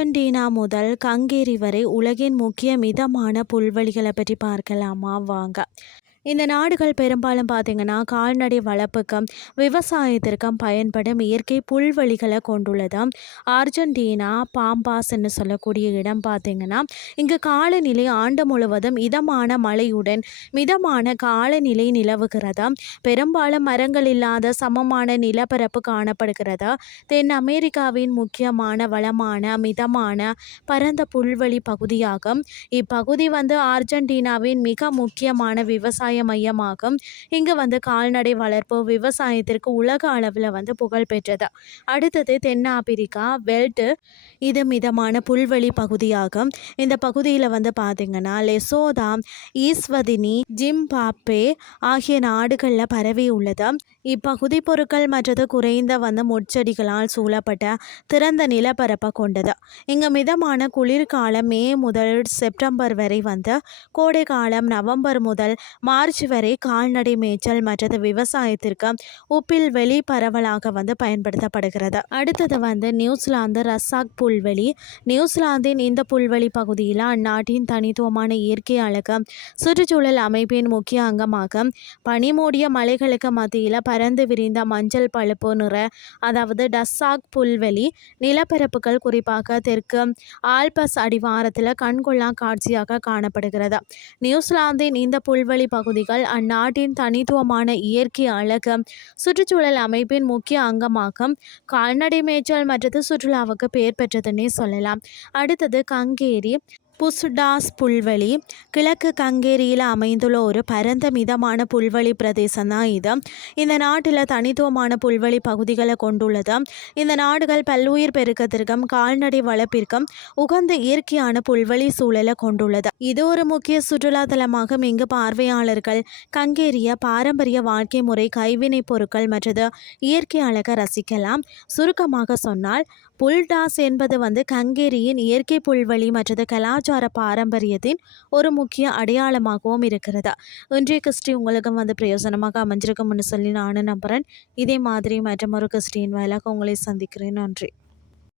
Argentina முதல் கங்கேரி வரை உலகின் முக்கிய மிதமான புல்வெளிகளை பற்றி பார்க்கலாமா வாங்க. இந்த நாடுகள் பெரும்பாலும் பார்த்தீங்கன்னா கால்நடை வளர்ப்புக்கும் விவசாயத்திற்கும் பயன்படும் இயற்கை புல்வெளிகளை கொண்டுள்ளது. அர்ஜென்டினா பாம்பாஸ்ன்னு சொல்லக்கூடிய இடம் பார்த்தீங்கன்னா இங்கு காலநிலை ஆண்டு முழுவதும் இதமான மழையுடன் மிதமான காலநிலை நிலவுகிறது. பெரும்பாலும் மரங்கள் இல்லாத சமமான நிலப்பரப்பு காணப்படுகிறது. தென் அமெரிக்காவின் முக்கியமான வளமான மிதமான பரந்த புல்வெளி பகுதியாகும். இப்பகுதி அர்ஜென்டினாவின் மிக முக்கியமான விவசாய மையமாகும். இங்கு கால்நடை வளர்ப்பு விவசாயத்திற்கு உலக அளவில் புகழ் பெற்றது. அடுத்தது தென்னாப்பிரிக்கா வெல்ட். இது மிதமான புல்வெளி பகுதியாகும். இந்த பகுதியில் பார்த்தீங்கன்னா லெசோதா, ஈஸ்வதினி, ஜிம்பாப்வே ஆகிய நாடுகளில் பரவி உள்ளது. இப்பகுதி பொருட்கள் மற்றது குறைந்த முட்செடிகளால் சூழப்பட்ட திறந்த நிலப்பரப்பை கொண்டது. இங்கு மிதமான குளிர்காலம் மே முதல் செப்டம்பர் வரை கோடை காலம் நவம்பர் முதல் மார்ச் வரை கால்நடை மேய்ச்சல் மற்றது விவசாயத்திற்கு உப்பில் வெளி பரவலாக பயன்படுத்தப்படுகிறது. அடுத்தது நியூசிலாந்து ரசாக் புல்வெளி. நியூசிலாந்தின் இந்த புல்வெளி பகுதியில் அந்நாட்டின் தனித்துவமான இயற்கை அழகு சுற்றுச்சூழல் அமைப்பின் முக்கிய அங்கமாகும். பனிமூடிய மலைகளுக்கு மத்தியில் பறந்து விரிந்த மஞ்சள் பழுப்பு நிற அதாவது டசாக் புல்வெளி நிலப்பரப்புகள் குறிப்பாக தெற்கு ஆல்பஸ் அடிவாரத்தில் கண்கொள்ளா காட்சியாக காணப்படுகிறது. நியூசிலாந்தின் இந்த புல்வெளி பகுதிகள் அந்நாட்டின் தனித்துவமான இயற்கை அழகு சுற்றுச்சூழல் அமைப்பின் முக்கிய அங்கமாகும். கால்நடை மேய்ச்சல் மற்றும் சுற்றுலாவுக்கு பெயர் பெற்றதுன்னே சொல்லலாம். அடுத்தது கங்கேரி புஸ்டாஸ் புல்வெளி. கிழக்கு கங்கேரியில் அமைந்துள்ள ஒரு பரந்த மிதமான புல்வெளி பிரதேசம் தான் இது. இந்த நாட்டில் தனித்துவமான புல்வெளி பகுதிகளை கொண்டுள்ளது. இந்த நாடுகள் பல்லுயிர் பெருக்கத்திற்கும் கால்நடை வளர்ப்பிற்கும் உகந்த இயற்கையான புல்வெளி சூழலை கொண்டுள்ளது. இது ஒரு முக்கிய சுற்றுலா தலமாகும். இங்கு பார்வையாளர்கள் கங்கேரிய பாரம்பரிய வாழ்க்கை முறை, கைவினைப் பொருட்கள் மற்றும் இயற்கை அழகை ரசிக்கலாம். சுருக்கமாக சொன்னால் புல்டாஸ் என்பது கங்கேரியின் இயற்கை புல்வெளி மற்றும் கலாச்சார பாரம்பரியத்தின் ஒரு முக்கிய அடையாளமாகவும் இருக்கிறது. இன்றைய கிறிஸ்டி உங்களுக்கு பிரயோஜனமாக அமைஞ்சிருக்கும்னு சொல்லி நானும் நம்புகிறேன். இதே மாதிரி மற்றும் ஒரு கிறிஸ்டின் வேலைக்கு உங்களை சந்திக்கிறேன். நன்றி.